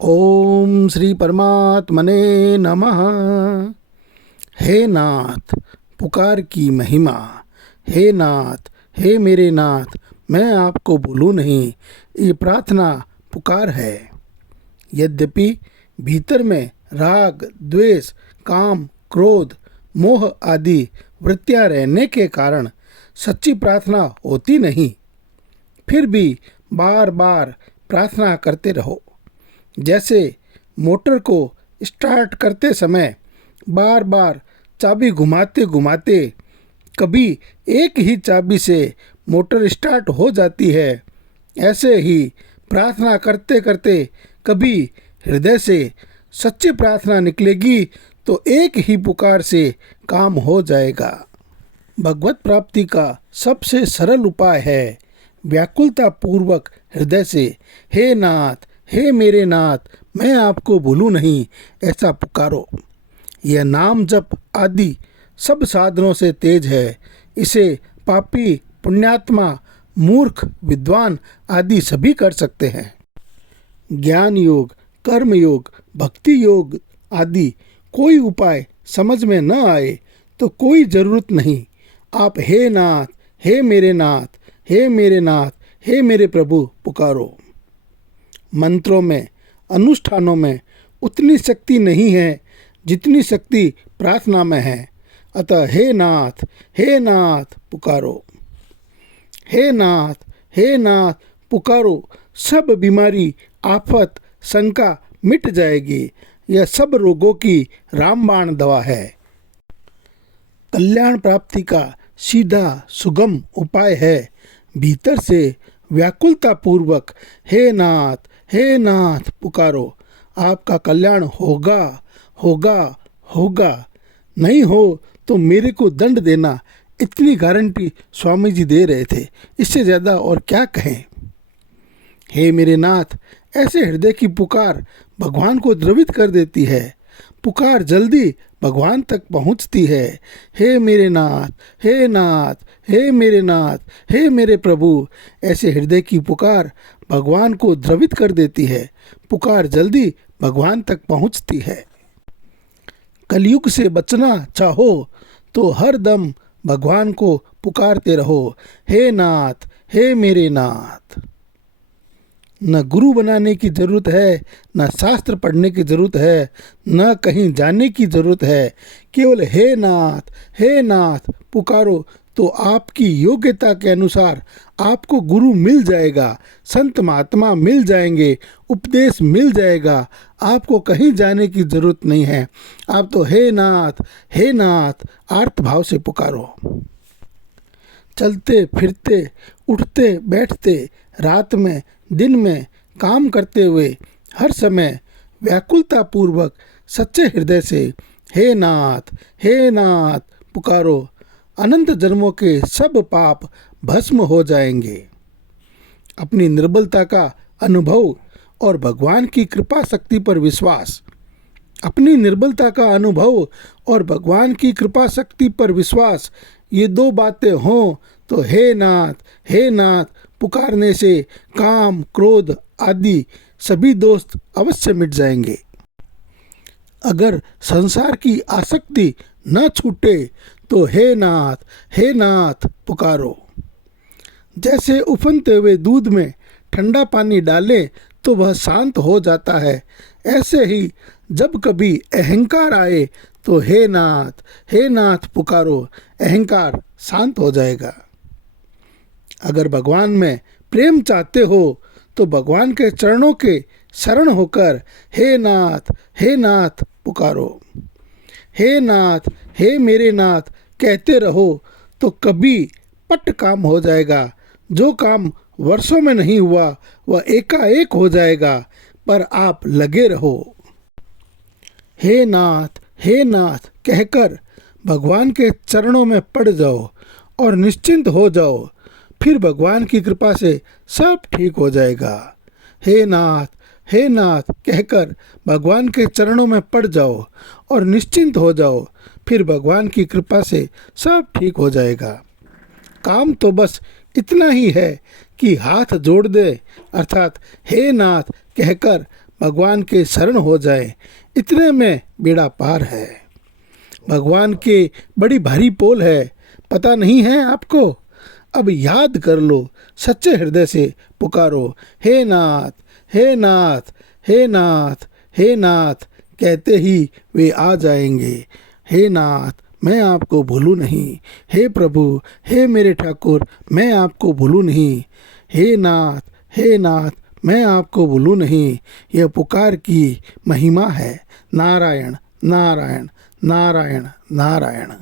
ओम श्री परमात्मने नमः। हे नाथ, पुकार की महिमा। हे नाथ, हे मेरे नाथ, मैं आपको भूलूं नहीं, ये प्रार्थना पुकार है। यद्यपि भीतर में राग, द्वेष, काम, क्रोध, मोह आदि वृत्तियां रहने के कारण सच्ची प्रार्थना होती नहीं, फिर भी बार बार प्रार्थना करते रहो। जैसे मोटर को स्टार्ट करते समय बार बार चाबी घुमाते घुमाते कभी एक ही चाबी से मोटर स्टार्ट हो जाती है, ऐसे ही प्रार्थना करते करते कभी हृदय से सच्ची प्रार्थना निकलेगी तो एक ही पुकार से काम हो जाएगा। भगवत प्राप्ति का सबसे सरल उपाय है व्याकुलता पूर्वक हृदय से हे नाथ, हे मेरे नाथ, मैं आपको भूलूं नहीं, ऐसा पुकारो। यह नाम जप आदि सब साधनों से तेज है। इसे पापी, पुण्यात्मा, मूर्ख, विद्वान आदि सभी कर सकते हैं। ज्ञान योग, कर्म योग, भक्ति योग आदि कोई उपाय समझ में न आए तो कोई जरूरत नहीं, आप हे नाथ, हे मेरे नाथ, हे मेरे नाथ, हे मेरे प्रभु पुकारो। मंत्रों में, अनुष्ठानों में उतनी शक्ति नहीं है जितनी शक्ति प्रार्थना में है। अतः हे नाथ पुकारो। हे नाथ, हे नाथ पुकारो, सब बीमारी, आफत, शंका मिट जाएगी। यह सब रोगों की रामबाण दवा है। कल्याण प्राप्ति का सीधा सुगम उपाय है भीतर से व्याकुलता पूर्वक हे नाथ पुकारो। आपका कल्याण होगा होगा होगा, नहीं हो तो मेरे को दंड देना, इतनी गारंटी स्वामी जी दे रहे थे। इससे ज़्यादा और क्या कहें। हे मेरे नाथ, ऐसे हृदय की पुकार भगवान को द्रवित कर देती है। पुकार जल्दी भगवान तक पहुंचती है। हे मेरे नाथ, हे नाथ, हे मेरे नाथ, हे मेरे प्रभु, ऐसे हृदय की पुकार भगवान को द्रवित कर देती है। पुकार जल्दी भगवान तक पहुंचती है। कलयुग से बचना चाहो तो हर दम भगवान को पुकारते रहो, हे नाथ, हे मेरे नाथ। न गुरु बनाने की ज़रूरत है, न शास्त्र पढ़ने की ज़रूरत है, न कहीं जाने की ज़रूरत है। केवल हे नाथ पुकारो तो आपकी योग्यता के अनुसार आपको गुरु मिल जाएगा, संत महात्मा मिल जाएंगे, उपदेश मिल जाएगा। आपको कहीं जाने की ज़रूरत नहीं है। आप तो हे नाथ आर्त भाव से पुकारो। चलते फिरते, उठते बैठते, रात में दिन में काम करते हुए हर समय व्याकुलता पूर्वक सच्चे हृदय से हे नाथ पुकारो। अनंत जन्मों के सब पाप भस्म हो जाएंगे। अपनी निर्बलता का अनुभव और भगवान की कृपा शक्ति पर विश्वास। अपनी निर्बलता का अनुभव और भगवान की कृपा शक्ति पर विश्वास, ये दो बातें हों तो हे नाथ पुकारने से काम, क्रोध आदि सभी दोस्त अवश्य मिट जाएंगे। अगर संसार की आसक्ति न छूटे तो हे नाथ पुकारो। जैसे उफनते हुए दूध में ठंडा पानी डालें तो वह शांत हो जाता है, ऐसे ही जब कभी अहंकार आए तो हे नाथ पुकारो, अहंकार शांत हो जाएगा। अगर भगवान में प्रेम चाहते हो तो भगवान के चरणों के शरण होकर हे नाथ पुकारो। हे नाथ, हे मेरे नाथ कहते रहो तो कभी पट काम हो जाएगा। जो काम वर्षों में नहीं हुआ वह एकाएक हो जाएगा, पर आप लगे रहो। हे नाथ कहकर भगवान के चरणों में पड़ जाओ और निश्चिंत हो जाओ, फिर भगवान की कृपा से सब ठीक हो जाएगा। हे नाथ कहकर भगवान के चरणों में पड़ जाओ और निश्चिंत हो जाओ, फिर भगवान की कृपा से सब ठीक हो जाएगा। काम तो बस इतना ही है कि हाथ जोड़ दे, अर्थात हे नाथ कहकर भगवान के शरण हो जाए, इतने में बेड़ा पार है। भगवान के बड़ी भारी पोल है, पता नहीं है आपको? अब याद कर लो, सच्चे हृदय से पुकारो, हे नाथ, हे नाथ, हे नाथ, हे नाथ, कहते ही वे आ जाएंगे। हे नाथ, मैं आपको भूलूं नहीं। हे प्रभु, हे मेरे ठाकुर, मैं आपको भूलूं नहीं। हे नाथ, हे नाथ, मैं आपको भूलूं नहीं। यह पुकार की महिमा है। नारायण नारायण नारायण नारायण।